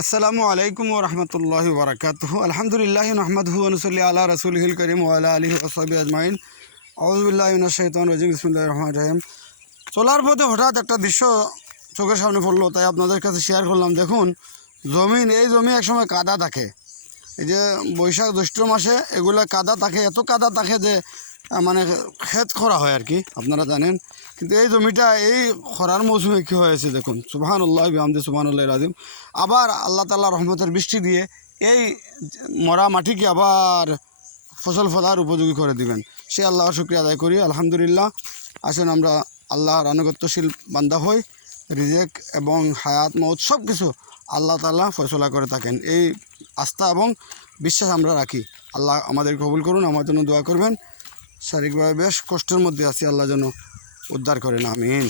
আসসালামু আলাইকুম ওয়া রাহমাতুল্লাহি ওয়া বারাকাতুহু। আলহামদুলিল্লাহি নাহমাদুহু ওয়া নুসাল্লি আলা রাসূলিহিল কারীম ওয়া আলা আলিহি ওয়া সাহবিহি আজমাইন। আউযু বিল্লাহি মিনাশ শাইতানির রাজিম। বিসমিল্লাহির রহমানির রহিম। চলার পথে হঠাৎ একটা দৃশ্য চোখের সামনে পড়লো, তাই আপনাদের কাছে শেয়ার করলাম। দেখুন, এই জমি একসময় কাদা থাকে। এই যে বৈশাখ জ্যৈষ্ঠ মাসে এগুলো কাদা থাকে, এত কাদা থাকে যে মানে ক্ষেত করা হয় আর কি, আপনারা জানেন। কিন্তু এই জমিটা এই খরার মৌসুমে কী হয়েছে দেখুন, সুবহানাল্লাহ বিহামদি সুবহানাল্লাহিল আযীম। আবার আল্লাহ তাআলার রহমতের বৃষ্টি দিয়ে এই মরা মাটিকে আবার ফসল ফলার উপযোগী করে দিবেন। সে আল্লাহর শুকরিয়া আদায় করি, আলহামদুলিল্লাহ। আসুন আমরা আল্লাহর আনুগত্যশীল বান্দা হই। রিজেক এবং হায়াত মৌত সব কিছু আল্লাহ তাআলা ফয়সলা করে থাকেন, এই আস্থা এবং বিশ্বাস আমরা রাখি। আল্লাহ আমাদের কবুল করুন, আমার জন্য দোয়া করবেন। শারীরিকভাবে বেশ কষ্টের মধ্যে আছি, আল্লাহ যেন উদ্ধার করেন, আমিন।